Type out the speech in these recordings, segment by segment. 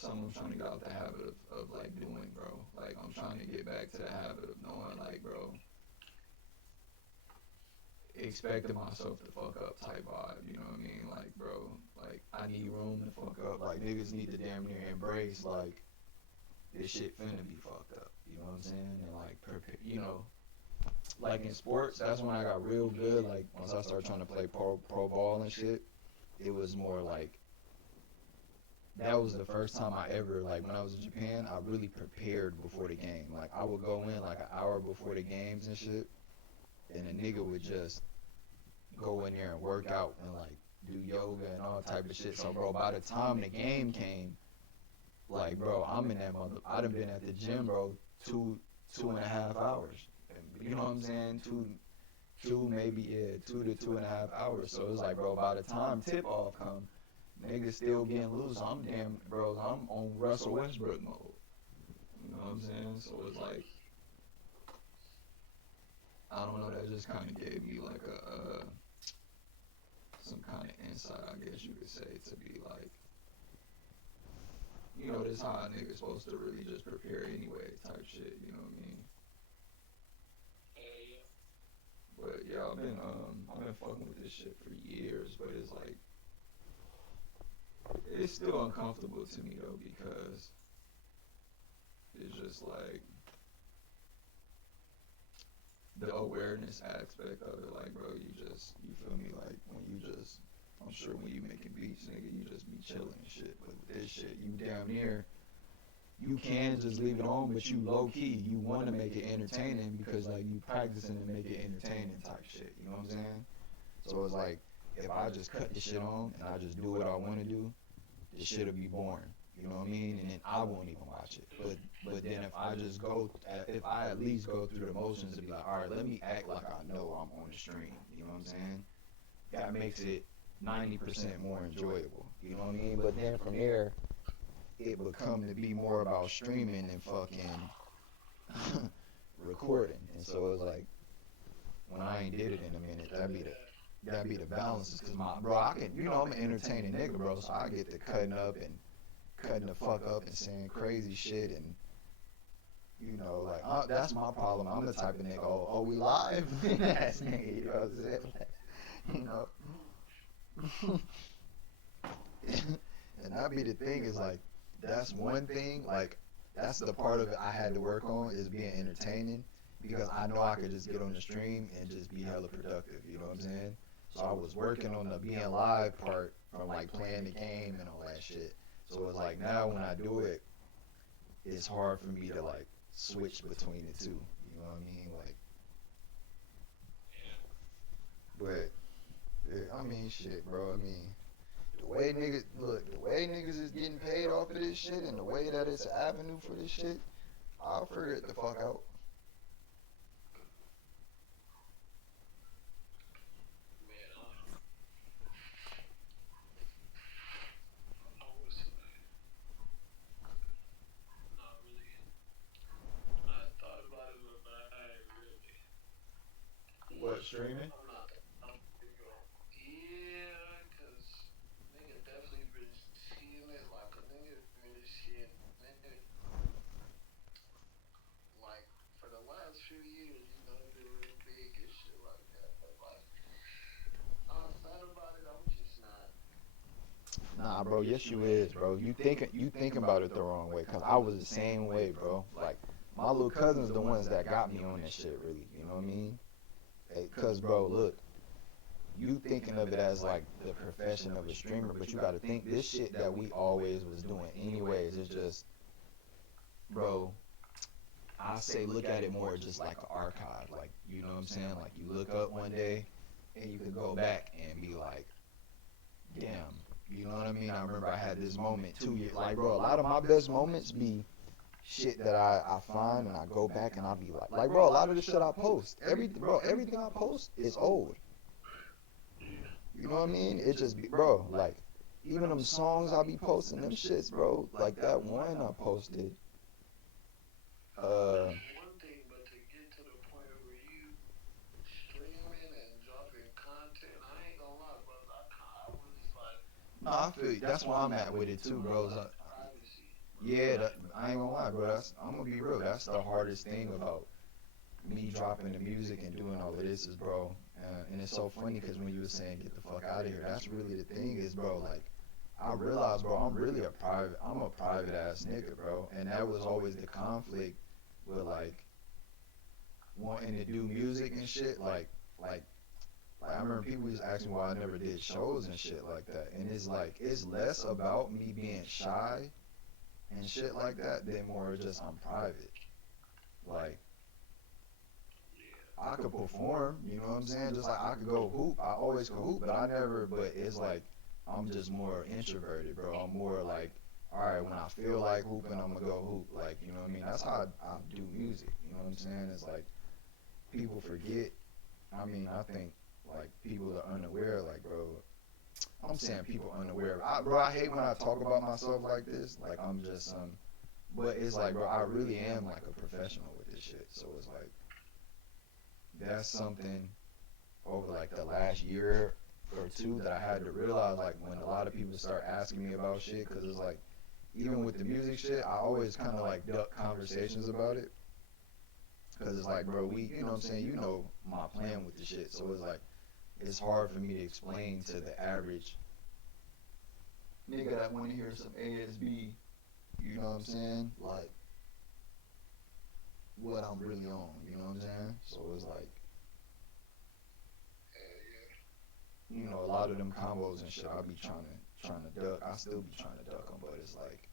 that's something I'm trying to get out the habit of like doing, bro. Like I'm trying to get back to the habit of knowing, like, bro, expecting myself to fuck up type vibe. You know what I mean? Like, bro, like I need room to fuck up. Like niggas need to damn near embrace like this shit finna be fucked up. You know what I'm saying? And like prepare, like in sports, that's when I got real good. Like once I started trying to play pro ball and shit, it was more like that was the first time I ever, like when I was in Japan, I really prepared before the game. Like I would go in like an hour before the games and shit, and a nigga would just go in there and work out and like do yoga and all type of shit. So bro, by the time the game came, like bro, I'm in that mother. I done been at the gym, bro, 2.5 hours. You know what I'm saying? Maybe yeah, 2 to 2.5 hours. So it's like, bro, by the time tip off come, niggas still getting loose. I'm damn, bro. I'm on Russell Westbrook mode. You know what I'm saying? So it's like, I don't know. That just kind of gave me like some kind of insight, I guess you could say, to be like, this how a nigga's supposed to really just prepare anyway, type shit. You know what I mean? But yeah, I've been fucking with this shit for years, but it's like it's still uncomfortable to me though because it's just like the awareness aspect of it. Like, bro, you feel me? Like when you just, I'm sure when you making beats, nigga, you just be chilling and shit. But with this shit, you damn near you can just leave it on, but you low key, you want to make it entertaining because like you practicing to make it entertaining type shit. You know what I'm saying? So it's like if I just cut the shit on and I just do what I want to do, the shit'll be boring. You know what I mean? And then I won't even watch it. But then if I at least go through the motions to be like, all right, let me act like I know I'm on the stream. You know what I'm saying? That makes it 90% more enjoyable. You know what I mean? But then from there, it become to be more about streaming and fucking recording. And so it's like when I ain't did it in a minute, that'd be the balances. Cause my bro, I can, I'm an entertaining nigga, bro. So I get to cutting the fuck up and saying crazy shit and like that's my problem. I'm the type of nigga. Oh, we live? Ass nigga, you know what I'm saying? you know, and that be the thing is like that's one thing. Like that's the part of it I had to work on is being entertaining because I know I could just get on the stream and just be hella productive. You know what I'm saying? So I was working on the being live part from like playing the game and all that shit. So it's like now when I do it, it's hard for me to like switch between the two. You know what I mean? Like, but yeah, I mean, shit, bro. I mean, the way niggas is getting paid off of this shit, and the way that it's an avenue for this shit, I'll figure it the fuck out. What streaming? Nah, bro. Yes, you is, bro. You thinking about it the wrong way. Cause I was the same way, bro. Like my little cousins, the ones that got me on that shit, really. You know what I mean? Cause, bro, look, you thinking of it as like the profession of a streamer, but you got to think this shit that we always was doing anyways. It's just, bro. I say look at it more just like an archive. Like you know what I'm saying? Like you look up one day and you could go back and be like, damn. You know what I mean? I remember I had this moment 2 years. Like, bro, a lot of my best moments be shit that I find and I go back and I'll be like, bro, a lot of the shit I post, everything I post is old. You know what I mean? It just be, bro, like, even them songs I be posting, them shits, bro, like that one I posted, uh, no, I feel you. That's where I'm at with it too, bro. Yeah, I ain't gonna lie, bro. I'm gonna be real. That's the hardest thing about me dropping the music and doing all of this is, bro. And it's so funny because when you were saying get the fuck out of here, that's really the thing is, bro. Like, I realized, bro, I'm a private ass nigga, bro. And that was always the conflict with like wanting to do music and shit. Like, like I remember people used to ask me why I never did shows and shit like that. And it's like, it's less about me being shy and shit like that than more just I'm private. Like, I could perform, you know what I'm saying? Just like I could go hoop. I always could hoop, but I never, but it's like I'm just more introverted, bro. I'm more like, all right, when I feel like hooping, I'm gonna go hoop. Like, you know what I mean? That's how I do music, you know what I'm saying? It's like people forget. I mean, I think like people are unaware, like, bro. I'm saying people unaware. Bro, I hate when I talk about myself like this. Like, I'm just some, but it's like, bro, I really am like a professional with this shit. So it's like, that's something over like the last year or two that I had to realize, like when a lot of people start asking me about shit, because it's like even with the music shit, I always kind of like duck conversations about it, because it's like, bro, you know what I'm saying, you know my plan with the shit, so it's like it's hard for me to explain to the average nigga that want to hear some ASB, you know what I'm saying, like what I'm really on, you know what I'm saying, so it's like, you know, a lot of them combos and shit, I be trying to duck. I still be trying to duck them, but it's like,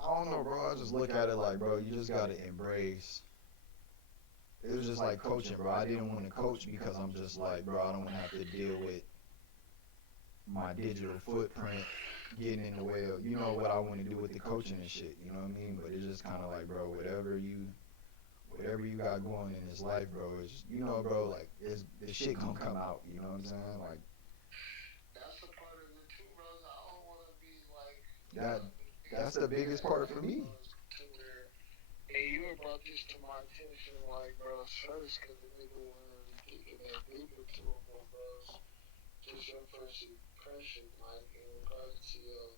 I don't know, bro. I just look at it like, bro, you just gotta embrace. It was just like coaching, bro. I didn't want to coach because I'm just like, bro, I don't want to have to deal with my digital footprint getting in the way of, you know, what I want to do with the coaching and shit. You know what I mean? But it's just kind of like, bro, whatever you got going in this life, bro, is, you know, bro, like, the shit gonna come out. You know what I'm saying? Like, that that's the biggest part for me. And you had brought this to my attention, like, bro, first, because the nigga wanted to get in that deeper to him, bro. Just your first impression, like, in regards to your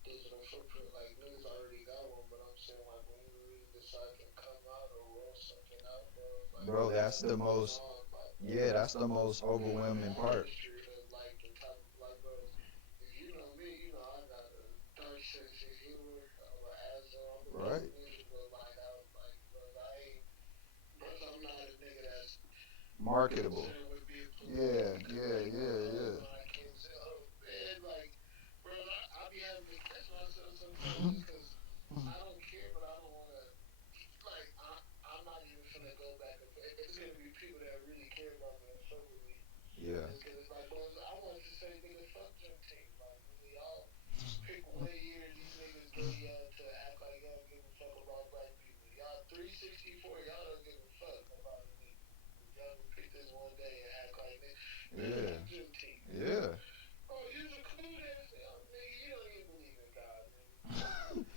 digital footprint, like, niggas already got one, but I'm saying, like, when you really decide to come out or roll something out, bro, like, Bro, that's the goes most, on, like, yeah, that's the most overwhelming the part. artistry, like, the type of, like, bro, if you know me, you know, I got a dark sense of humor, I'm an asshole, I'm a Right. nigga, but, like, I ain't, but I'm not a nigga that's Marketable. concerned with being Yeah, political yeah, correct or, yeah, oh, yeah. but I can't say, oh, man, like, bro, I be having to catch myself sometimes just because I don't care, but I don't want to, like, I'm not even finna go back and forth. It's going to be people that really care about me and fuck with me. Yeah. It's because, like, bro, I want to say, nigga, fuck Jim Team. Like, nigga, y'all pick one year these niggas gay y'all to act like y'all give a fuck about black people. Y'all 364, y'all don't give a fuck about a nigga. Y'all gonna pick this one day and act like this. Man, Yeah. fuck Jim Team, nigga. Yeah. Oh, you's a cool ass nigga. You don't even believe in God, nigga.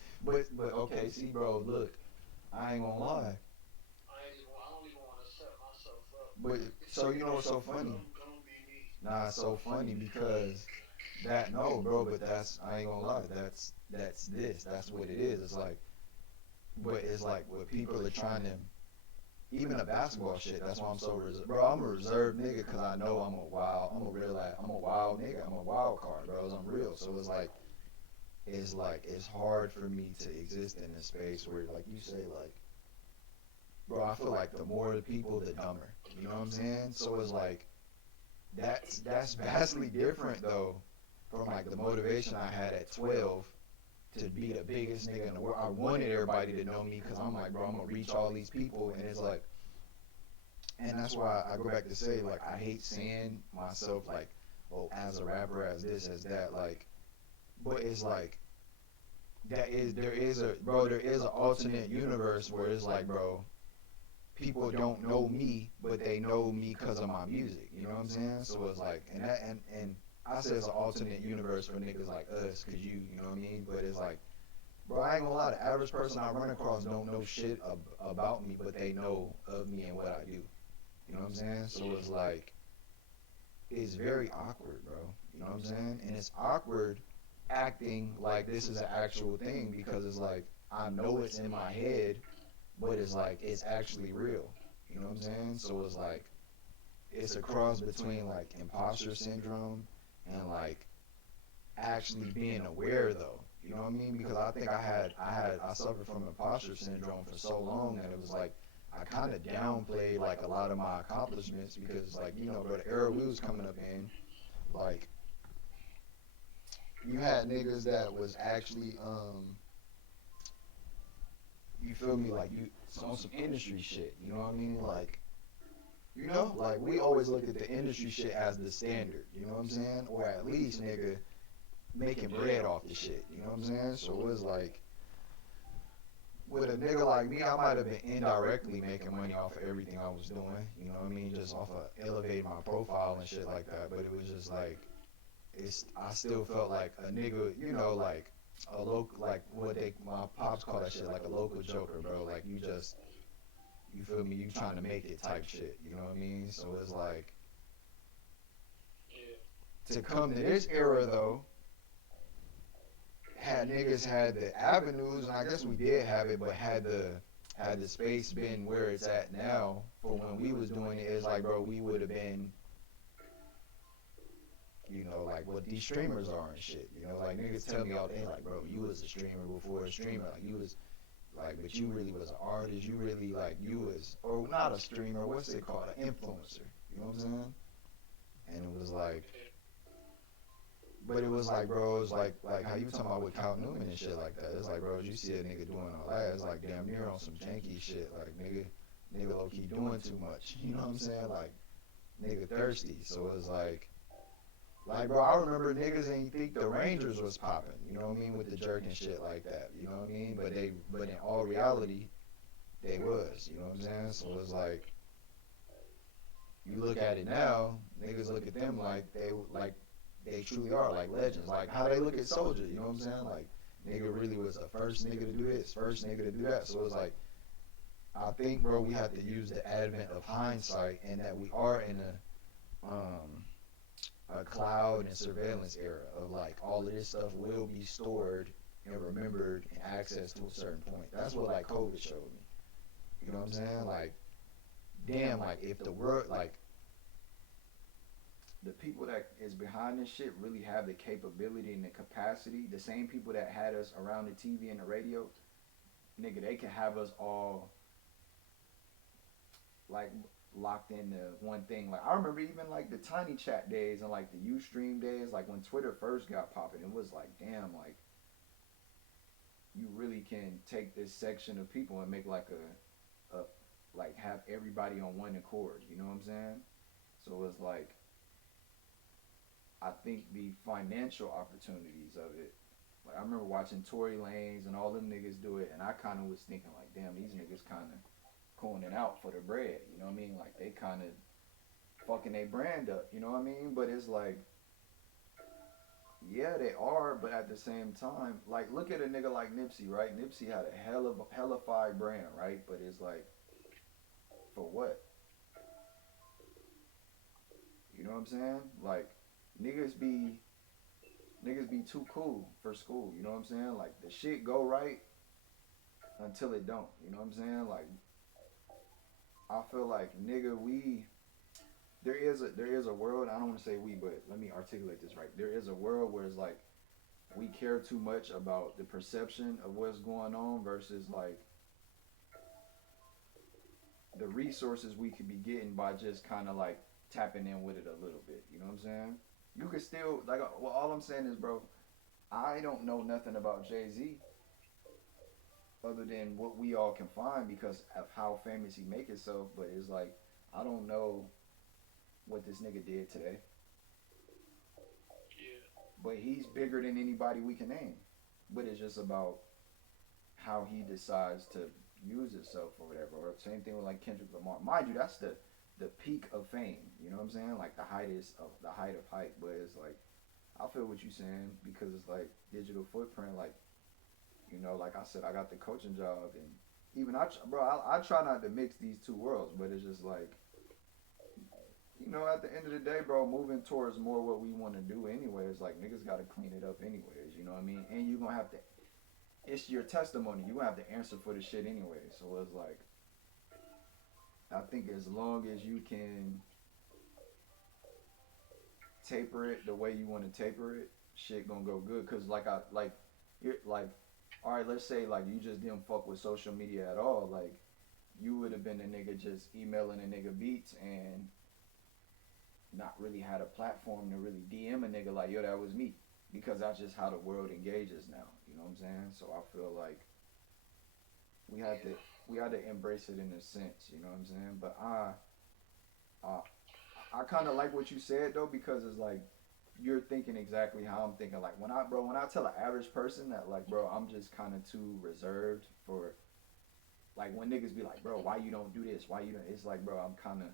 But okay, see, bro, look, I ain't gonna lie. I don't even want to set myself up. But so you know what's so funny? I'm gonna be me. Nah, it's so funny because that no, bro, but that's I ain't gonna lie. That's what it is. It's like, but it's like what people are trying to. Even the basketball shit. That's why I'm so reserved, bro. I'm a reserved nigga because I know I'm a real, I'm a wild nigga. I'm a wild card, bro. I'm real. So it's hard for me to exist in a space where, like you say, like, bro, I feel like the more the people, the dumber. You know what I'm saying? So it's like that's vastly different though from like the motivation I had at 12 to be the biggest nigga in the world. I wanted everybody to know me because I'm like, bro, I'm gonna reach all these people, and it's like, and that's why I go back to say, like, I hate seeing myself like, oh, as a rapper, as this, as that, like, but it's like there is an alternate universe where it's like, bro, people don't know me, but they know me because of my music. You know what I'm saying? So it's like, and I say it's an alternate universe for niggas like us, cause you know what I mean? But it's like, bro, I ain't gonna lie, the average person I run across don't know shit about me, but they know of me and what I do. You know what I'm saying? So it's like, it's very awkward, bro. You know what I'm saying? And it's awkward acting like this is an actual thing because it's like I know it's in my head, but it's like it's actually real. You know what I'm saying? So it's like it's a cross between like imposter syndrome and like actually being aware though. You know what I mean? Because I think I suffered from imposter syndrome for so long that it was like I kind of downplayed like a lot of my accomplishments because like bro, the era we was coming up in, like you had niggas that was actually you feel me, like you on some industry shit. You know what I mean? Like like we always looked at the industry shit as the standard. You know what I'm saying? Or at least nigga making bread off the shit. You know what I'm saying? So it was like with a nigga like me, I might have been indirectly making money off of everything I was doing. You know what I mean? Just off of elevating my profile and shit like that. But it was just like I still felt like a nigga, like a local, like what they my pops call that shit, like a local joker, bro. Like you feel me? You trying to make it type shit. You know what I mean? So it's like to come to this era though, had niggas had the avenues, and I guess we did have it, but had the space been where it's at now for when we was doing it, it's like, bro, we would have been, like what these streamers are and shit. Like niggas tell me all day, like, bro, you was a streamer before a streamer, like you was like, but you really was an artist. You really like you was, or not a streamer. What's it called? An influencer. You know what I'm saying? And it was like, but it was like, bro, it was like how you talking about with Count Newman and shit like that. It's like, bro, you see a nigga doing all that, it's like damn near on some janky shit. Like nigga low key doing too much. You know what I'm saying? Like nigga thirsty. So it's like bro, I remember niggas ain't think the Rangers was popping. You know what I mean? With the jerk and shit like that. You know what I mean? But in all reality, they was. You know what I'm saying? So it's like you look at it now, niggas look at them like they truly are like legends. Like how they look at Soldier, you know what I'm saying? Like nigga really was the first nigga to do this, first nigga to do that. So it's like I think, bro, we have to use the advent of hindsight and that we are in a cloud and surveillance era of like all of this stuff will be stored and remembered and accessed to a certain point. That's what like COVID showed me. You know what I'm saying? Like damn, like if the world like the people that is behind this shit really have the capability and the capacity, the same people that had us around the TV and the radio, nigga, they can have us all like locked into one thing. Like I remember even like the Tiny Chat days and like the Ustream days, like when Twitter first got popping, it was like, damn, like you really can take this section of people and make like a like have everybody on one accord. You know what I'm saying? So it's like I think the financial opportunities of it. Like I remember watching Tory Lanez and all them niggas do it, and I kind of was thinking like, damn, these niggas kind of coning out for the bread. You know what I mean? Like they kind of fucking their brand up. You know what I mean? But it's like, yeah, they are, but at the same time, like look at a nigga like Nipsey, right? Nipsey had a hellified brand, right? But it's like, for what? You know what I'm saying? Like niggas be niggas be too cool for school. You know what I'm saying? Like the shit go right until it don't. You know what I'm saying? Like I feel like nigga, there is a world. I don't want to say we, but let me articulate this right. There is a world where it's like we care too much about the perception of what's going on versus like the resources we could be getting by just kind of like tapping in with it a little bit. You know what I'm saying? You could still like. Well, all I'm saying is, bro, I don't know nothing about Jay Z other than what we all can find because of how famous he make himself. But it's like I don't know what this nigga did today. But he's bigger than anybody we can name. But it's just about how he decides to use himself or whatever. Or same thing with like Kendrick Lamar. Mind you, that's the peak of fame. You know what I'm saying? Like the height of height. But it's like I feel what you're saying because it's like digital footprint. Like like I said, I got the coaching job, and even I try not to mix these two worlds. But it's just like you know, at the end of the day, bro, moving towards more what we want to do anyways, like niggas got to clean it up anyways, you know what I mean? And you going to have to, it's your testimony. You going to have to answer for the shit anyway. So it's like, I think as long as you can taper it the way you want to taper it, shit gonna go good. Cause you're like, all right, let's say like you just didn't fuck with social media at all. Like you would have been a nigga just emailing a nigga beats and not really had a platform to really DM a nigga like, yo, that was me. Because that's just how the world engages now. You know what I'm saying? So I feel like we had to Yeah. we had to embrace it in a sense. You know what I'm saying? But I I kind of like what you said though because it's like you're thinking exactly how I'm thinking. Like when I tell an average person that like bro I'm just kind of too reserved for like when niggas be like bro why you don't do this why you don't it's like bro I'm kind of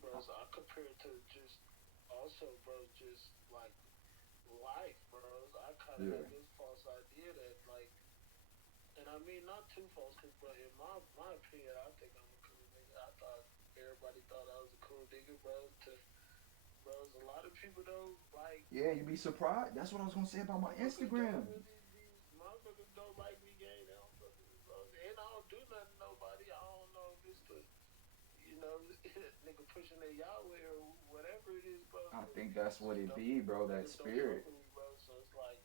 Bro, so I compare it to just also, bro, just like life, bro. I kind of yeah had this false idea that like, and I mean not too false, cause but in my opinion, I think I'm a cool nigga. I thought everybody thought I was a cool nigga, bro. To bro, a lot of people though like yeah you be surprised. That's what I was gonna say about my motherfuckers don't Instagram. really these motherfuckers don't like me, gang. They don't fucking bro, and I don't do nothing to nobody. I don't know if it's the nigga pushing their Yahweh or whatever it is, bro. I think Niggas that's what just it don't be, bro. That niggas don't fuck spirit. with me, bro. So it's like,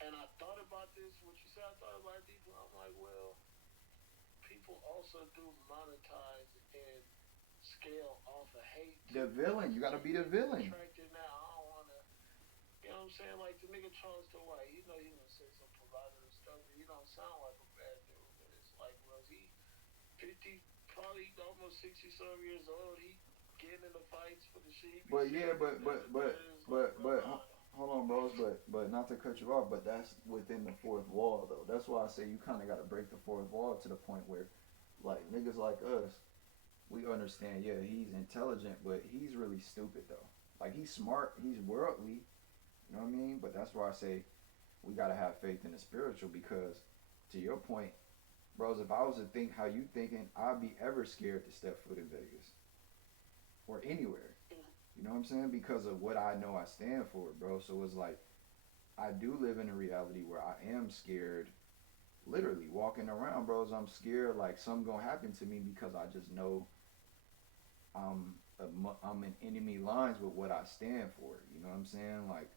and I thought about this. What you said, I thought about it deeply. I'm like, well, people also do monetize and scale off of hate The too, bro. villain. You gotta So be the niggas villain. attracted now. I don't wanna, you know what I'm saying? Like the nigga Charles the White, you know he gonna say some provocative stuff, and he don't sound like a bad dude, but it's like, was he 50, probably almost 60 some years old? He getting into fights for the shit he be But yeah, saying this, that, and the third. It's like, bro, but nah. hold on, bros. But not to cut you off, but that's within the fourth wall though. That's why I say you kind of gotta break the fourth wall to the point where, like niggas like us, we understand. Yeah, he's intelligent, but he's really stupid though. Like he's smart, he's worldly. You know what I mean? But that's why I say we gotta have faith in the spiritual because, to your point, bros, if I was to think how you thinking, I'd be ever scared to step foot in Vegas or anywhere. You know what I'm saying? Because of what I know I stand for, bro. So it's like I do live in a reality where I am scared, literally walking around, bros. I'm scared like something gonna happen to me because I just know I'm in enemy lines with what I stand for. You know what I'm saying? Like,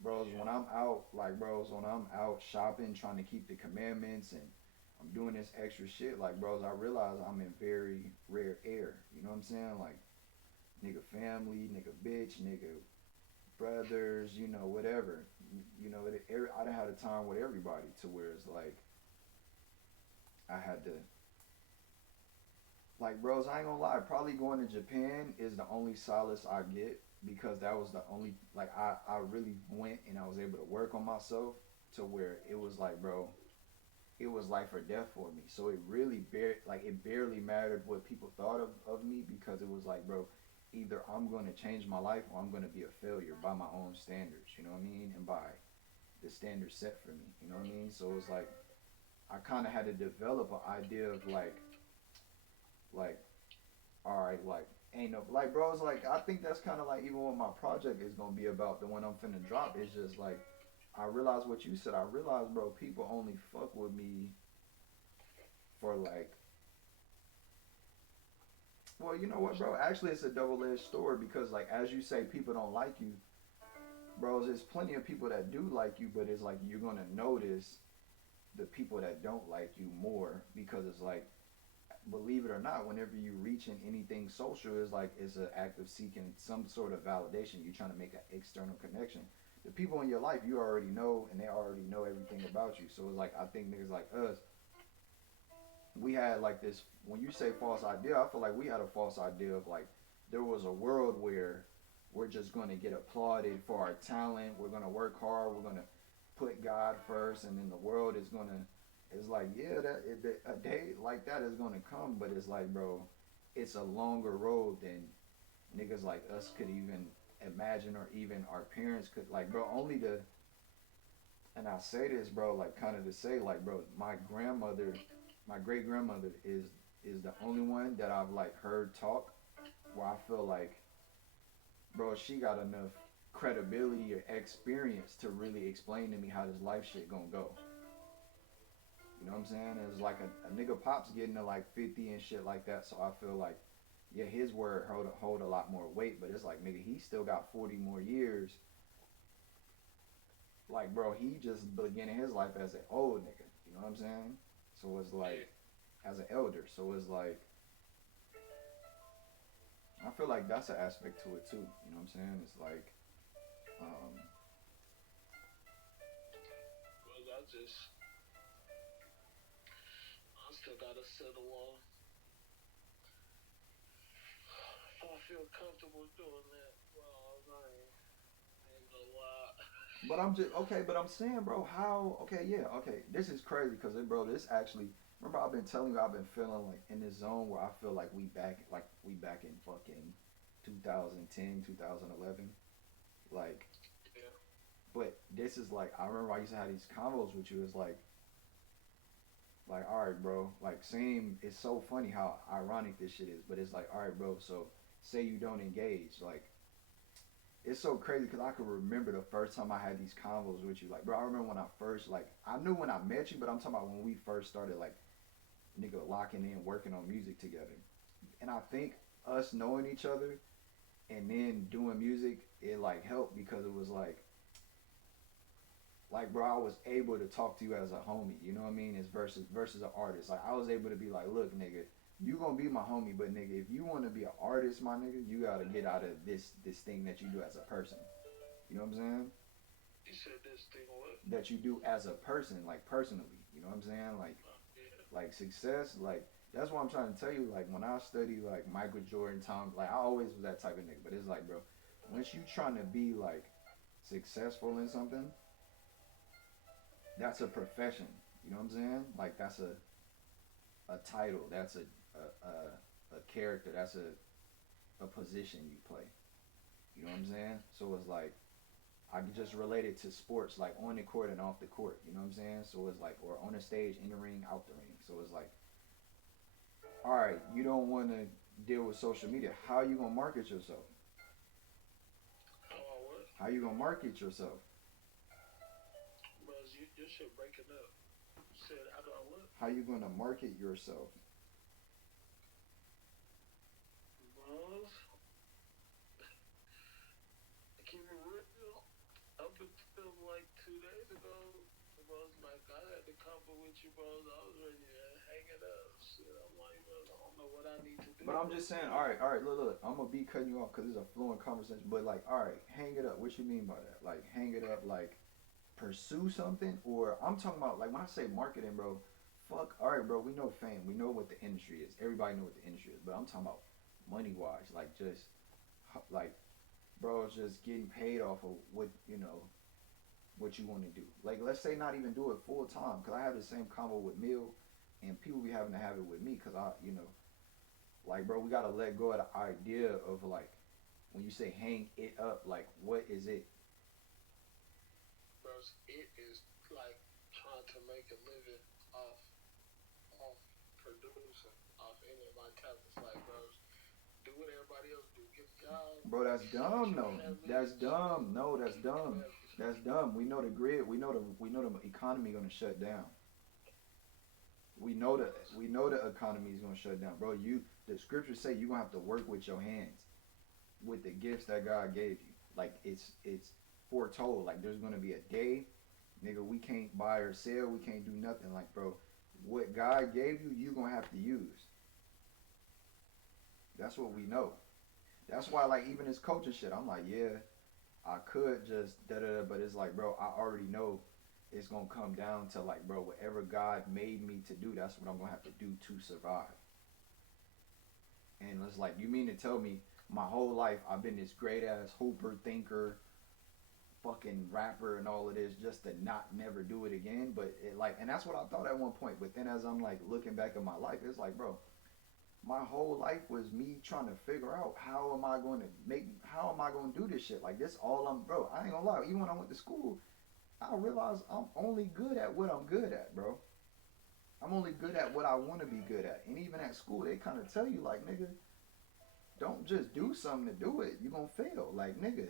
bros, when Yeah, I'm out, like, bros, when I'm out shopping, trying to keep the commandments and I'm doing this extra shit, like, bros, I realize I'm in very rare air. You know what I'm saying? Like, nigga family, nigga bitch, nigga brothers, you know, whatever. You know, I done had a time with everybody to where it's like I had to, like, bros, I ain't gonna lie, probably going to Japan is the only solace I get because that was the only, like, I really went and I was able to work on myself to where it was like, bro, it was life or death for me. So it really it barely mattered what people thought of me because it was like, bro, either I'm going to change my life or I'm going to be a failure by my own standards, you know what I mean? And by the standards set for me, you know what I mean? So it's like I kind of had to develop an idea of like all right, like ain't no like bro, it's like I think that's kind of like even what my project is going to be about, the one I'm finna drop is just like I realized what you said. I realized, bro, people only fuck with me for like, well, you know what, bro? Actually, it's a double-edged sword because, like, as you say, people don't like you, bro. There's plenty of people that do like you, but it's like you're gonna notice the people that don't like you more because it's like, believe it or not, whenever you reach in anything social, is like it's an act of seeking some sort of validation. You're trying to make an external connection. The people in your life you already know, and they already know everything about you. So it's like I think niggas like us we had like this when you say false idea I feel like we had a false idea of like there was a world where we're just going to get applauded for our talent, we're going to work hard, we're going to put God first, and then the world is going to, it's like yeah a day like that is going to come, but it's like bro it's a longer road than niggas like us could even imagine or even our parents could, like bro only the, and I say this, bro, like kind of to say, like, bro, my grandmother, my great grandmother is the only one that I've like heard talk, where I feel like, bro, she got enough credibility or experience to really explain to me how this life shit gonna go. You know what I'm saying? It's like a nigga pops getting to like 50 and shit like that. So I feel like, yeah, his word hold a lot more weight. But it's like, nigga, he still got 40 more years. Like, bro, he just beginning his life as an old nigga. You know what I'm saying? So it's like, as an elder. So it's like, I feel like that's an aspect to it too. You know what I'm saying? It's like, um, Well, I still gotta settle on if I feel comfortable doing that. Well, I ain't gonna lie. but I'm just okay. But I'm saying, bro, how? Okay, yeah, okay. This is crazy because, bro, this actually. Remember, I've been telling you, I've been feeling like in this zone where I feel like we back in fucking 2010, 2011. Like, Yeah. but this is like I remember I used to have these convos with you. It's like, all right, bro. Like, same. It's so funny how ironic this shit is, but it's like, all right, bro. So say you don't engage, like it's so crazy because I can remember the first time I had these convos with you. Like, bro, I remember when I first like I knew when I met you, but I'm talking about when we first started like nigga locking in, working on music together. And I think us knowing each other and then doing music, it like helped because it was like bro, I was able to talk to you as a homie. You know what I mean? It's versus an artist. Like I was able to be like, look, nigga, you gonna be my homie, but nigga, if you want to be an artist, my nigga, you gotta get out of this thing that you do as a person. You know what I'm saying? You said this thing what? That you do as a person, like personally. You know what I'm saying? Yeah. Like success, like that's what I'm trying to tell you. Like when I study like Michael Jordan, Tom, like I always was that type of nigga. But it's like, bro, once you trying to be like successful in something, that's a profession. You know what I'm saying? Like that's a title. That's a character. That's a position you play. You know what I'm saying? So it's like I can just relate it to sports, like on the court and off the court. You know what I'm saying? So it's like, or on the stage, in the ring, out the ring. So it's like, all right, you don't want to deal with social media. How you gonna market yourself? How I what? How you gonna market yourself? Bro, your shit breaking up. You said how do I what? How you gonna market yourself? Bro, keep it real. Up until like 2 days ago, bro, like I had to couple with you, bro. I was ready to hang it up. Shit, I'm like, bro, I don't know what I need to do. But I'm just saying, all right, look, I'm gonna be cutting you off because it's a fluent conversation. But like, all right, hang it up. What you mean by that? Like, hang it up, like pursue something, or I'm talking about like when I say marketing, bro. Fuck, all right, bro. We know fame. We know what the industry is. Everybody know what the industry is. But I'm talking about money wise, like just like, bro, just getting paid off of what what you want to do. Like, let's say not even do it full time, because I have the same combo with Mill, and people be having to have it with me, because like, bro, we gotta let go of the idea of like when you say hang it up, like, what is it? Bro, it is like trying to make a living off off producing off any of my talents. Like, bro, do what everybody else do. Get a job, Bro, that's support dumb. your No, family, that's dumb. No, that's keep dumb. doing That's dumb. We know the grid. We know the economy gonna shut down. We know the economy is gonna shut down, bro. The scriptures say you gonna have to work with your hands, with the gifts that God gave you. Like it's foretold. Like there's gonna be a day, nigga. We can't buy or sell. We can't do nothing. Like, bro, what God gave you, you gonna have to use. That's what we know. That's why, like, even this coaching shit, I'm like, yeah, I could just da da da, but it's like, bro, I already know it's gonna come down to like, bro, whatever God made me to do, that's what I'm gonna have to do to survive. And it's like, you mean to tell me my whole life I've been this great ass hooper, thinker, fucking rapper, and all of this just to not never do it again? But it like, and that's what I thought at one point. But then as I'm like looking back at my life, it's like, bro, my whole life was me trying to figure out how am I going to do this shit? Like this all I'm, bro, I ain't gonna lie, even when I went to school, I realized I'm only good at what I'm good at, bro. I'm only good at what I want to be good at. And even at school, they kind of tell you like, nigga, Don't just do something to do it. You gonna fail. Like nigga,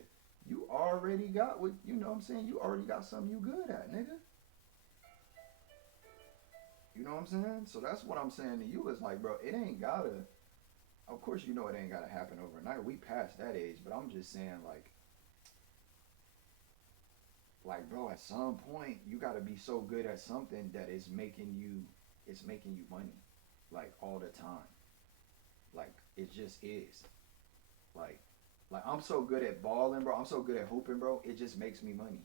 you already got what you know what I'm saying? You already got something you good at, nigga. You know what I'm saying? So that's what I'm saying to you is like, bro, it ain't gotta of course you know it ain't gotta happen overnight. We past that age, but I'm just saying like bro, at some point you gotta be so good at something that it's making you money. Like all the time. Like it just is. Like I'm so good at balling, bro. I'm so good at hooping, bro. It just makes me money.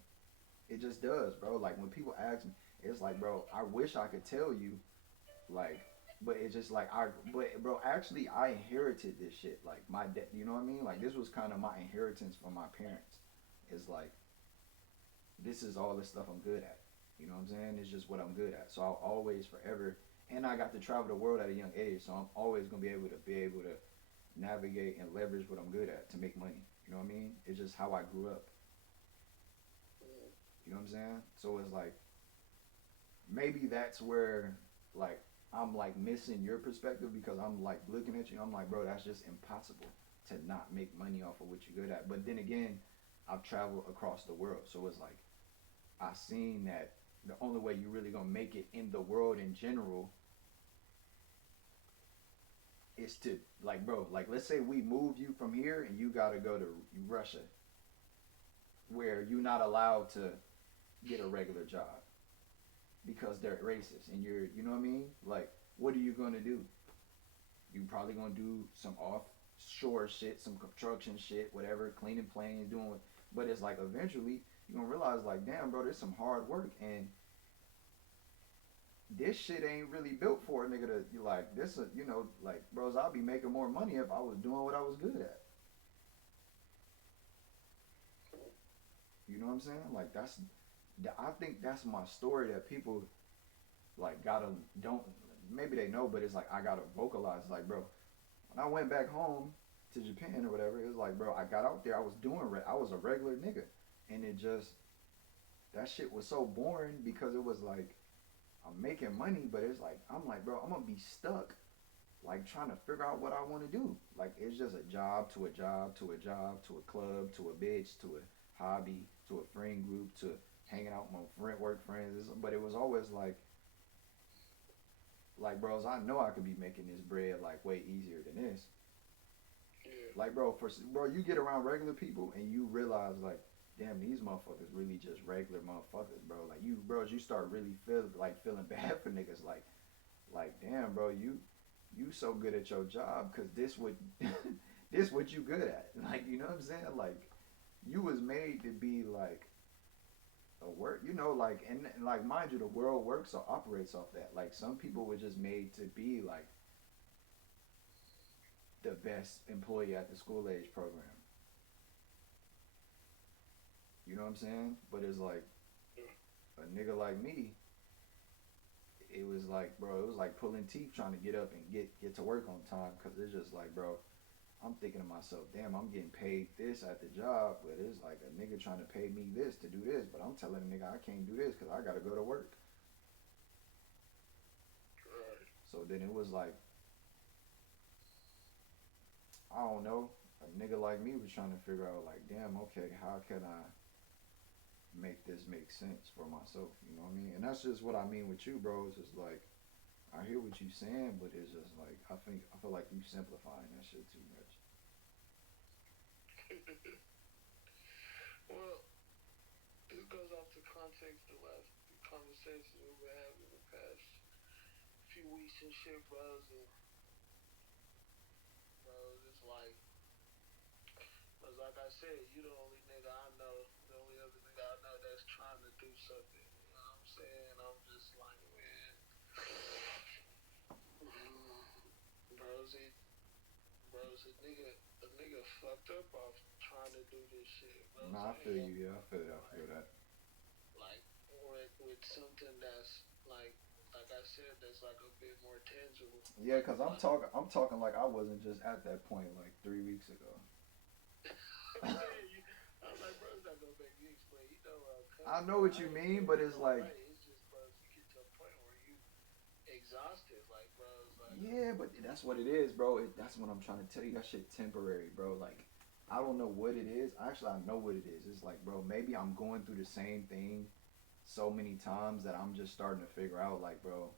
It just does, bro. Like when people ask me, it's like, bro, I wish I could tell you, like, but it's just like but bro, actually, I inherited this shit. Like my dad, you know what I mean? Like this was kind of my inheritance from my parents. It's like this is all the stuff I'm good at. You know what I'm saying? It's just what I'm good at. So I'll always forever, and I got to travel the world at a young age. So I'm always gonna be able to navigate and leverage what I'm good at to make money. You know what I mean? It's just how I grew up. You know what I'm saying? So it's like maybe that's where like I'm like missing your perspective because I'm like looking at you. I'm like, bro, that's just impossible to not make money off of what you're good at. But then again, I've traveled across the world, so it's like I seen that the only way you really gonna make it in the world in general is to like, bro, like let's say we move you from here and you gotta go to Russia, where you're not allowed to get a regular job because they're racist and you know what I mean? Like, what are you gonna do? You probably gonna do some offshore shit, some construction shit, whatever, cleaning planes, doing what. But it's like eventually you're gonna realize, like, damn, bro, there's some hard work and this shit ain't really built for a nigga to you like this. You know, like, bros, I'll be making more money if I was doing what I was good at. You know what I'm saying? Like I think that's my story that people like gotta don't maybe they know, but it's like I gotta vocalize. Like, bro, when I went back home to Japan or whatever, it was like, bro, I got out there, I was I was a regular nigga, and it just that shit was so boring because it was like I'm making money, but it's like I'm like, bro, I'm gonna be stuck like trying to figure out what I want to do. Like it's just a job to a job to a job to a club to a bitch to a hobby to a friend group to hanging out with my work friends. But it was always like bros, I know I could be making this bread like way easier than this. Yeah. Like bro, you get around regular people and you realize like, damn, these motherfuckers really just regular motherfuckers, bro. Like you bros, you start really feeling bad for niggas. Like damn, bro, you so good at your job because this would this what you good at. Like you know what I'm saying? Like you was made to be like a work, you know, like and like mind you, the world works or operates off that. Like some people were just made to be like the best employee at the school age program. You know what I'm saying? But it's like a nigga like me, it was like, bro, it was like pulling teeth trying to get up and get to work on time because it's just like, bro, I'm thinking to myself, damn, I'm getting paid this at the job, but it's like a nigga trying to pay me this to do this, but I'm telling a nigga I can't do this because I gotta go to work. Right. So then it was like, I don't know, a nigga like me was trying to figure out like, damn, okay, how can I make this make sense for myself? You know what I mean? And that's just what I mean with you, bro. It's just like I hear what you saying, but it's just like I feel like you simplifying that shit too much. Well, this goes off the context of the last conversation we've been having in the past few weeks and shit, bros. And bros, it's like I said, you the only nigga I know, the only other nigga I know that's trying to do something. You know what I'm saying? I'm just like, man, bros, a nigga fucked up off trying to do this shit, bros. Nah, I I feel ain't you. gonna Yeah, I feel like, that. like with something that's like I said, that's like a bit more tangible, Yeah, like cause money. I'm talking like I wasn't just at that point like 3 weeks ago. I'm saying you, I'm like, bro, it's not gonna make me explain. You know where I'm I coming know from. what I you ain't mean, saying but you it's wrong, like, right? It's just, bro, you get to a point where you exhausted, like, bro, it's like, Yeah, but that's what it is, bro. That's what I'm trying to tell you. That shit temporary, bro. Like, I don't know what it is. Actually, I know what it is. It's like, bro, maybe I'm going through the same thing so many times that I'm just starting to figure out, like, bro,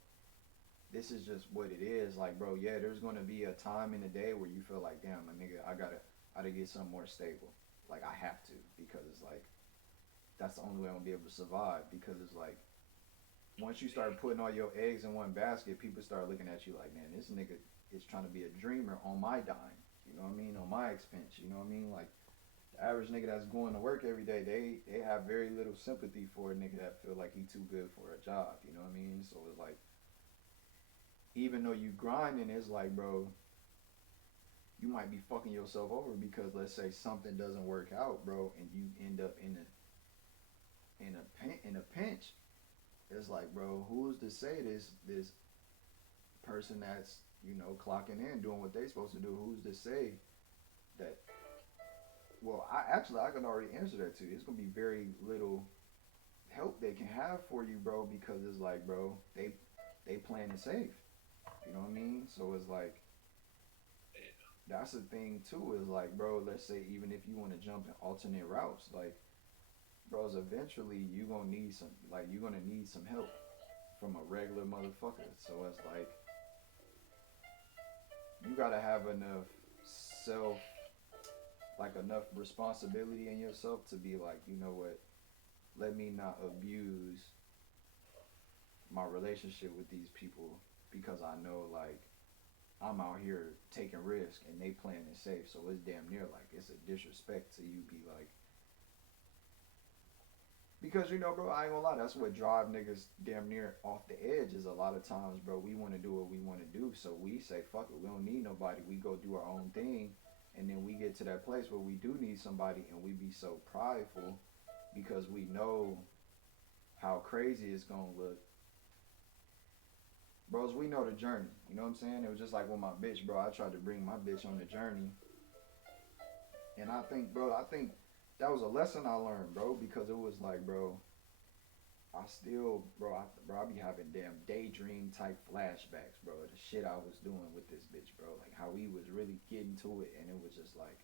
this is just what it is. Like, bro, yeah, there's gonna be a time in the day where you feel like, damn, my nigga, I gotta get something more stable. Like, I have to because it's like that's the only way I'm gonna be able to survive. Because it's like once you start putting all your eggs in one basket, people start looking at you like, man, this nigga is trying to be a dreamer on my dime. You know what I mean? On my expense. You know what I mean? Like the average nigga that's going to work every day, they have very little sympathy for a nigga that feel like he too good for a job. You know what I mean? So it's like even though you grinding, it's like, bro, you might be fucking yourself over because let's say something doesn't work out, bro, and you end up in a pinch. It's like, bro, who's to say this person that's clocking in doing what they supposed to do? Who's to say that? Well, I can already answer that to you. It's gonna be very little help they can have for you, bro, because it's like, bro, they playing it safe. You know what I mean? So it's like that's the thing too. Is like, bro, let's say even if you want to jump in alternate routes, like, bros, eventually you're gonna need some help from a regular motherfucker. So it's like you gotta have enough self, like enough responsibility in yourself to be like, you know what, let me not abuse my relationship with these people because I know like I'm out here taking risk and they playing it safe. So it's damn near like it's a disrespect to you be like because bro, I ain't gonna lie, that's what drive niggas damn near off the edge is a lot of times, bro. We wanna do what we wanna do. So we say, fuck it, we don't need nobody. We go do our own thing and then we get to that place where we do need somebody and we be so prideful because we know how crazy it's gonna look. Bros, we know the journey. You know what I'm saying? It was just like with my bitch, bro. I tried to bring my bitch on the journey. And I think, bro, that was a lesson I learned, bro, because it was like, bro, I still, I be having damn daydream type flashbacks, bro. The shit I was doing with this bitch, bro. Like how we was really getting to it, and it was just like,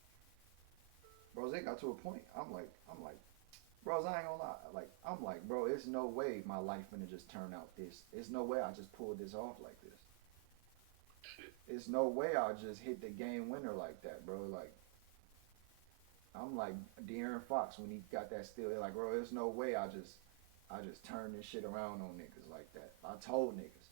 bros, it got to a point. Bros, I ain't gonna lie. Like, I'm like, bro, it's no way my life finna just turn out this. It's no way I just pulled this off like this. It's no way I just hit the game winner like that, bro. Like, I'm like De'Aaron Fox when he got that steal. Like, bro, there's no way I just turned this shit around on niggas like that. I told niggas,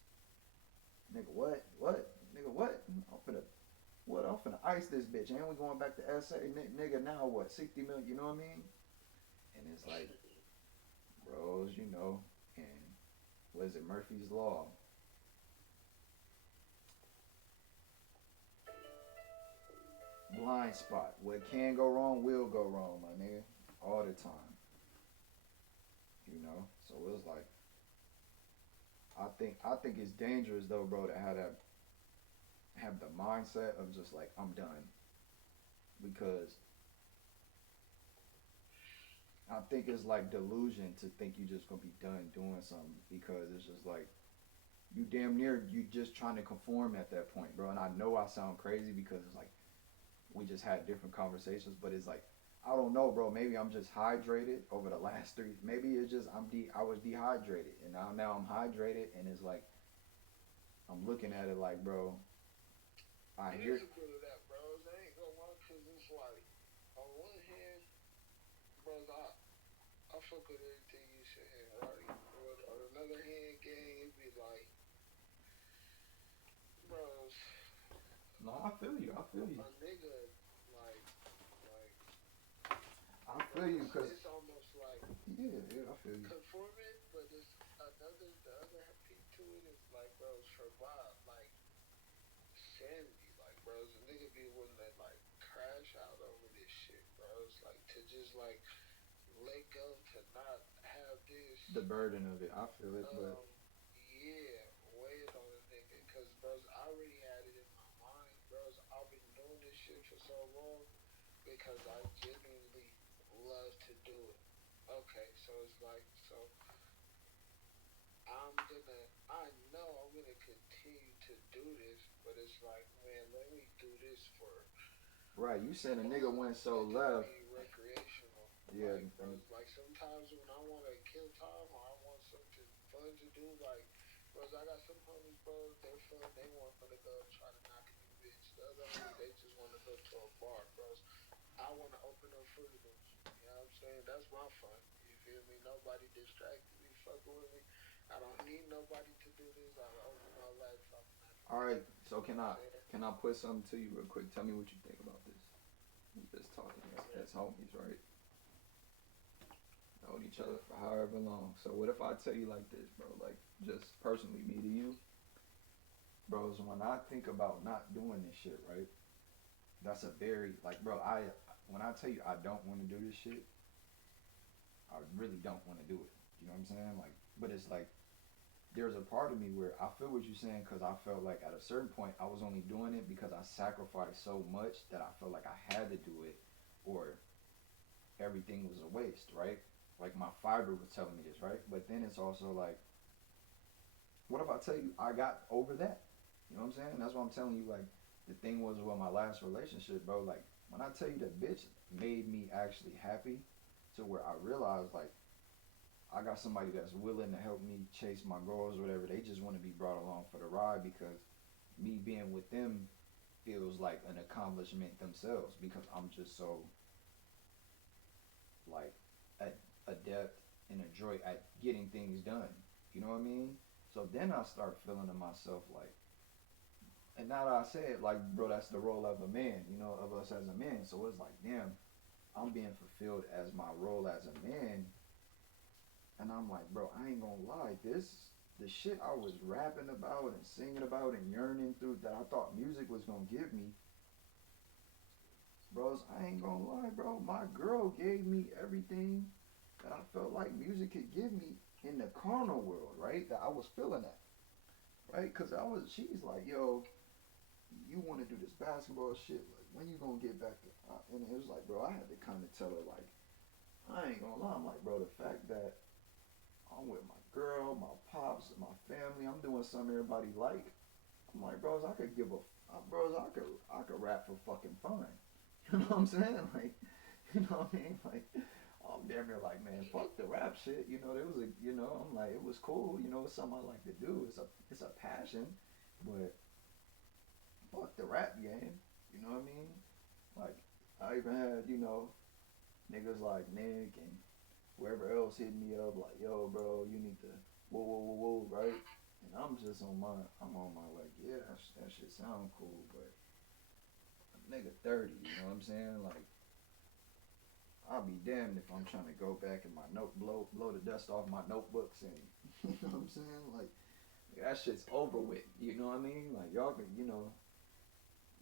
nigga, what, nigga, what? I'm finna ice this bitch, and we going back to SA, nigga. Now what? 60 million, you know what I mean? And it's like, bros, and what is it? Murphy's Law. Blind spot. What can go wrong will go wrong, my nigga. All the time. So it's like I think it's dangerous though, bro, to have the mindset of just like I'm done. Because I think it's like delusion to think you just gonna be done doing something because it's just like you damn near you just trying to conform at that point, bro. And I know I sound crazy because it's like we just had different conversations, but it's like I don't know, bro. Maybe I'm just hydrated over the last three. Maybe it's just I was dehydrated, and now I'm hydrated, and it's like I'm looking at it like, bro, I It hear is a bit of that, bros. I ain't gonna lie, cause it's like, on one hand, bros, I fuck with everything you saying, right? But on another hand, gang, it be like, bros, No, I feel you. I feel you. a nigga, like, like, I feel bros, you because it's almost like yeah, I feel you. conforming, but it's the other peak to it is like, bros, for Bob, like, sanity, like, bros, a nigga be willing to, like, crash out over this shit, bros, like, to just, like, let go to not have this The burden of it, I feel it, but um yeah weigh it on a nigga because bros I already had it in my mind bros I've been doing this shit for so long because I genuinely love to do it. Okay, so it's like so I know I'm gonna continue to do this But it's like, man, let me do this for Right, you saying a nigga fun. went so It can left. be recreational. Yeah, Bro, like sometimes when I want to kill time or I want something fun to do, like, bros, I got some homies, bro, they're fun. They want to go try to knock a new bitch. The other homies, they just want to go to a bar, bros. I want to open up Fruity Loops. You know what I'm saying? That's my fun. You feel me? Nobody distracted me, fucking with me. I don't need nobody to do this. I open my life up and I can all do right. it. So You know what I'm saying? can I put something to you real quick? Tell me what you think about this. We just talking Yeah. as homies, right? Known each other for however long. So what if I tell you like this, bro? Like just personally, me to you, bros. When I think about not doing this shit, right? That's a very like, bro. I when I tell you I don't want to do this shit, I really don't want to do it. You know what I'm saying? Like, but it's like there's a part of me where I feel what you're saying because I felt like at a certain point I was only doing it because I sacrificed so much that I felt like I had to do it, or everything was a waste, right? Like my fiber was telling me this, right? But then it's also like, what if I tell you I got over that? You know what I'm saying? That's what I'm telling you. Like the thing was with my last relationship, bro. Like when I tell you that bitch made me actually happy, to where I realized like I got somebody that's willing to help me chase my goals, or whatever. They just want to be brought along for the ride because me being with them feels like an accomplishment themselves because I'm just so like adept and adroit at getting things done. You know what I mean? So then I start feeling to myself like, and now that I say it, like, bro, that's the role of a man, you know, of us as a man. So it's like, damn, I'm being fulfilled as my role as a man. And I'm like, bro, I ain't gonna lie, the shit I was rapping about and singing about and yearning through that I thought music was gonna give me, bros, I ain't gonna lie, bro. My girl gave me everything that I felt like music could give me in the carnal world, right? That I was feeling that, right? Cause she's like, yo, you want to do this basketball shit? Like, when you gonna get back to? And it was like, bro, I had to kind of tell her like, I ain't gonna lie. I'm like, bro, the fact that I'm with my girl, my pops, my family, I'm doing something everybody like. I'm like, bros, I could give a, bros, I could rap for fucking fun. You know what I'm saying? Like, you know what I mean? Like, I'm damn near like, man, fuck the rap shit. You know, there was a, you know, I'm like, it was cool. You know, it's something I like to do. It's a passion, but fuck the rap game. You know what I mean? Like, I even had, you know, niggas like Nick and whoever else hitting me up like, yo, bro, you need to whoa, whoa, whoa, whoa, right? And I'm on my like, yeah, that shit sound cool, but a nigga 30, you know what I'm saying? Like, I'll be damned if I'm trying to go back in my note, blow the dust off my notebooks and, you know what I'm saying? Like, that shit's over with, you know what I mean? Like, y'all can, you know,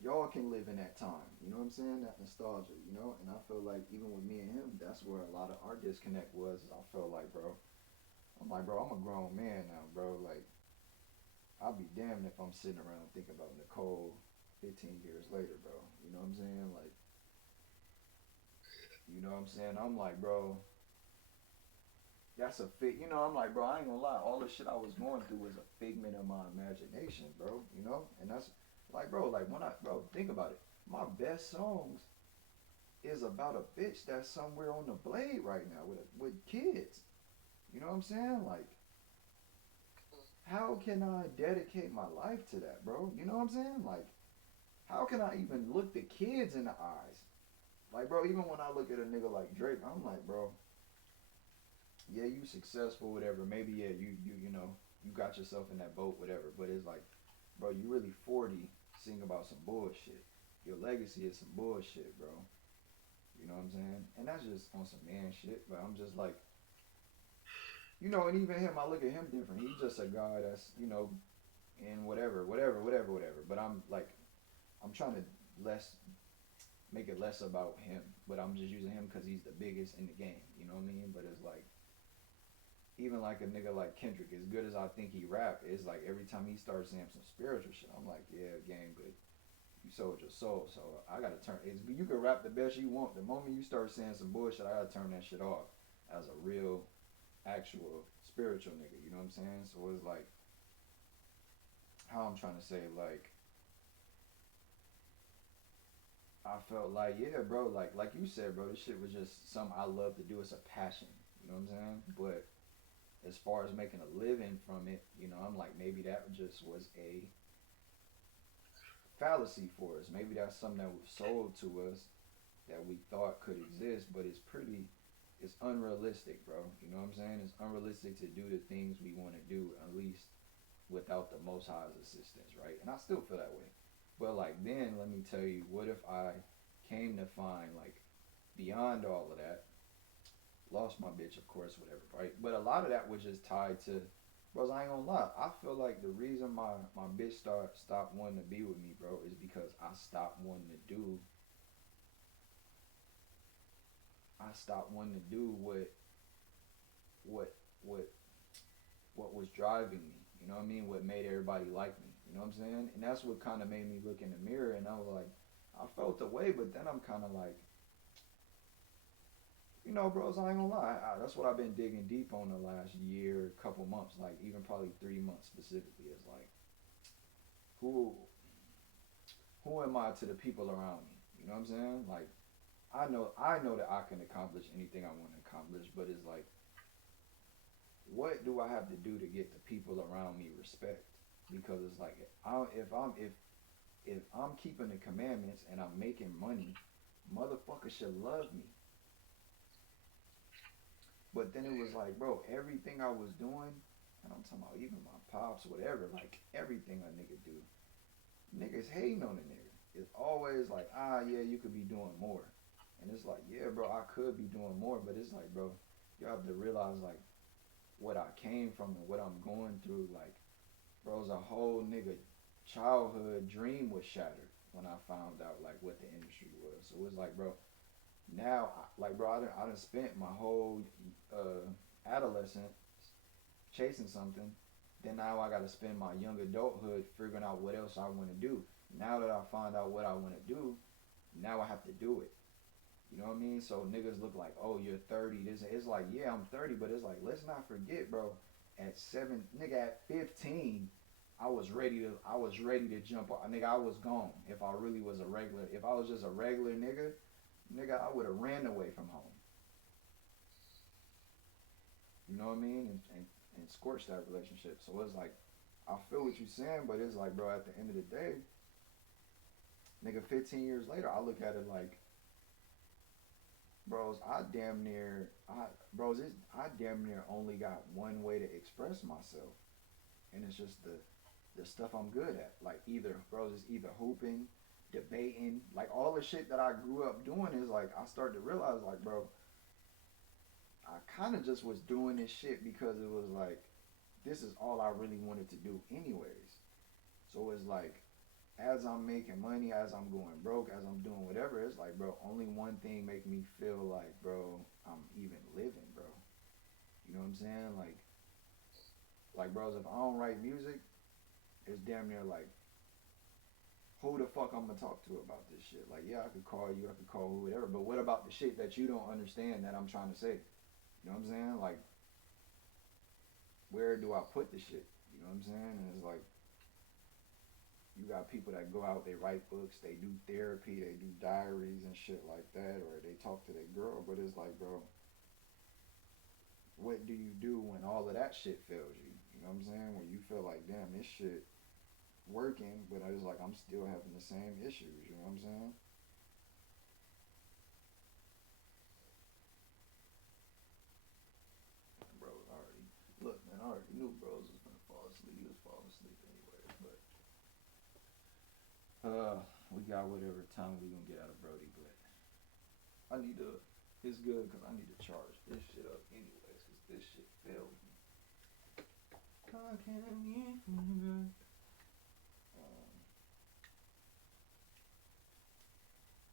y'all can live in that time, you know what I'm saying? That nostalgia, you know? And I feel like even with me and him, that's where a lot of our disconnect was. I felt like, bro, I'm like, bro, I'm a grown man now, bro. Like, I'll be damned if I'm sitting around thinking about Nicole 15 years later, bro. You know what I'm saying? Like, you know what I'm saying? I'm like, bro, that's a fit. You know, I'm like, bro, I ain't gonna lie. All the shit I was going through was a figment of my imagination, bro. You know? And that's like, bro, like when bro, think about it. My best songs is about a bitch that's somewhere on the blade right now with kids. You know what I'm saying? Like, how can I dedicate my life to that, bro? You know what I'm saying? Like, how can I even look the kids in the eyes? Like, bro, even when I look at a nigga like Drake, I'm like, bro, yeah, you successful, whatever. Maybe yeah, you know, you got yourself in that boat, whatever. But it's like, bro, you really 40, sing about some bullshit. Your legacy is some bullshit, bro. You know what I'm saying? And that's just on some man shit. But I'm just like, you know, and even him, I look at him different. He's just a guy that's, you know, in whatever. But I'm like, I'm trying to less make it less about him, but I'm just using him because he's the biggest in the game. You know what I mean? But it's like even like a nigga like Kendrick, as good as I think he rap, it's like every time he starts saying some spiritual shit, I'm like, yeah, gang, but you sold your soul, so I gotta turn. You can rap the best you want. The moment you start saying some bullshit, I gotta turn that shit off as a real, actual spiritual nigga. You know what I'm saying? So it's like how I'm trying to say like I felt like, yeah, bro, like you said, bro, this shit was just something I love to do. It's a passion, you know what I'm saying? But as far as making a living from it, I'm like, maybe that just was a fallacy for us. Maybe that's something that was sold to us that we thought could exist, but it's unrealistic, bro. You know what I'm saying? It's unrealistic to do the things we want to do, at least without the Most High's assistance, right? And I still feel that way. But like then, let me tell you, what if I came to find like beyond all of that, lost my bitch, of course, whatever, right? But a lot of that was just tied to, bros. I ain't gonna lie. I feel like the reason my bitch stopped wanting to be with me, bro, is because I stopped wanting to do what what what was driving me. You know what I mean? What made everybody like me. You know what I'm saying? And that's what kind of made me look in the mirror, and I was like, I felt the way, but then I'm kind of like, bros, I ain't gonna lie. That's what I've been digging deep on the last year, couple months, like even probably 3 months specifically. Is like, who who am I to the people around me? You know what I'm saying? Like, I know that I can accomplish anything I want to accomplish, but it's like, what do I have to do to get the people around me respect? Because it's like, if I'm keeping the commandments and I'm making money, motherfuckers should love me. But then it was like, bro, everything I was doing, and I'm talking about even my pops, whatever, like everything a nigga do, niggas hating on a nigga. It's always like, yeah, you could be doing more. And it's like, yeah, bro, I could be doing more, but it's like, bro, you have to realize like what I came from and what I'm going through. Like, bro, it's a whole nigga childhood dream was shattered when I found out like what the industry was. So it was like, bro, now, like, bro, I done spent my whole uh, adolescence chasing something. Then now I got to spend my young adulthood figuring out what else I want to do. Now that I find out what I want to do, now I have to do it. You know what I mean? So niggas look like, oh, you're 30. This it's like, yeah, I'm 30, but it's like, let's not forget, bro. At nigga, at 15, I was ready to jump off. Nigga, I was gone. If I really was a regular, if I was just a regular nigga, I would have ran away from home. You know what I mean? And scorched that relationship. So it's like, I feel what you're saying, but it's like, bro, at the end of the day, nigga, 15 years later, I look at it like, bros, I damn near only got one way to express myself, and it's just the stuff I'm good at. Like either, bros, it's either hooping, debating, like all the shit that I grew up doing is like I started to realize like, bro, I kind of just was doing this shit because it was like this is all I really wanted to do anyways. So it's like as I'm making money, as I'm going broke, as I'm doing whatever, it's like, bro, only one thing make me feel like, bro, I'm even living, bro. You know what I'm saying? Like, bros, if I don't write music, it's damn near like, who the fuck I'm gonna talk to about this shit? Like, yeah, I could call you, I could call whoever, but what about the shit that you don't understand that I'm trying to say? You know what I'm saying? Like, where do I put the shit? You know what I'm saying? And it's like, you got people that go out, they write books, they do therapy, they do diaries and shit like that, or they talk to their girl. But it's like, bro, what do you do when all of that shit fails you? You know what I'm saying? When you feel like, damn, this shit working, but I was like, I'm still having the same issues. You know what I'm saying? Bro, I already look, man. I already knew bros was gonna fall asleep. He was falling asleep anyway, but we got whatever time we gonna get out of Brody, but I need to. It's good because I need to charge this shit up anyways because this shit failed me. God can't be good. Um,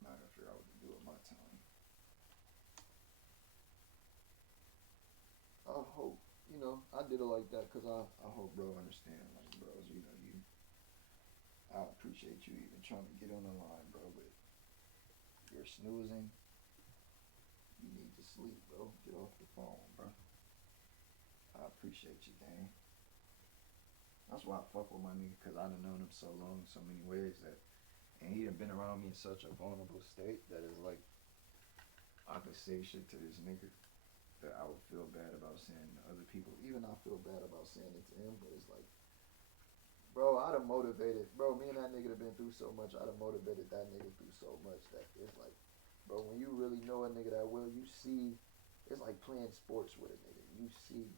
Not gonna figure out what to do with my time. I hope I did it like that because I hope bro understand like bros I appreciate you even trying to get on the line, bro, but you're snoozing. You need to sleep, bro. Get off the phone, bro. I appreciate you, gang. That's why I fuck with my nigga, because I done known him so long, so many ways that And he done been around me in such a vulnerable state that it's like I could say shit to this nigga that I would feel bad about saying to other people. Even I feel bad about saying it to him, but it's like, bro, I done motivated, bro, me and that nigga have been through so much. I done motivated that nigga through so much that it's like, bro, when you really know a nigga that well, you see, it's like playing sports with a nigga. You see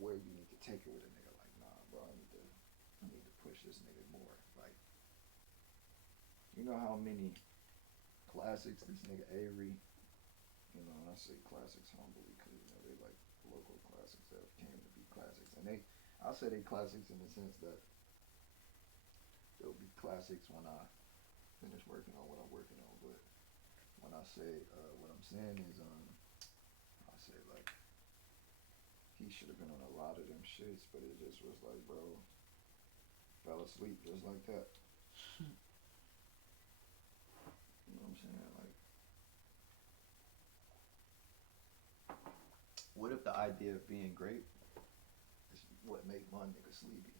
where you need to take it with a nigga. Like, nah, bro, I need to push this nigga more. Like, you know how many classics this nigga Avery, you know, and I say classics humbly because, you know, they like local classics that came to be classics. And I say they classics in the sense that they'll be classics when I finish working on what I'm working on. But when I say, what I'm saying is, I say like, he should have been on a lot of them shits, but it just was like, bro, fell asleep just like that. You know what I'm saying? Like, what if the idea of being great is what make my nigga sleepy?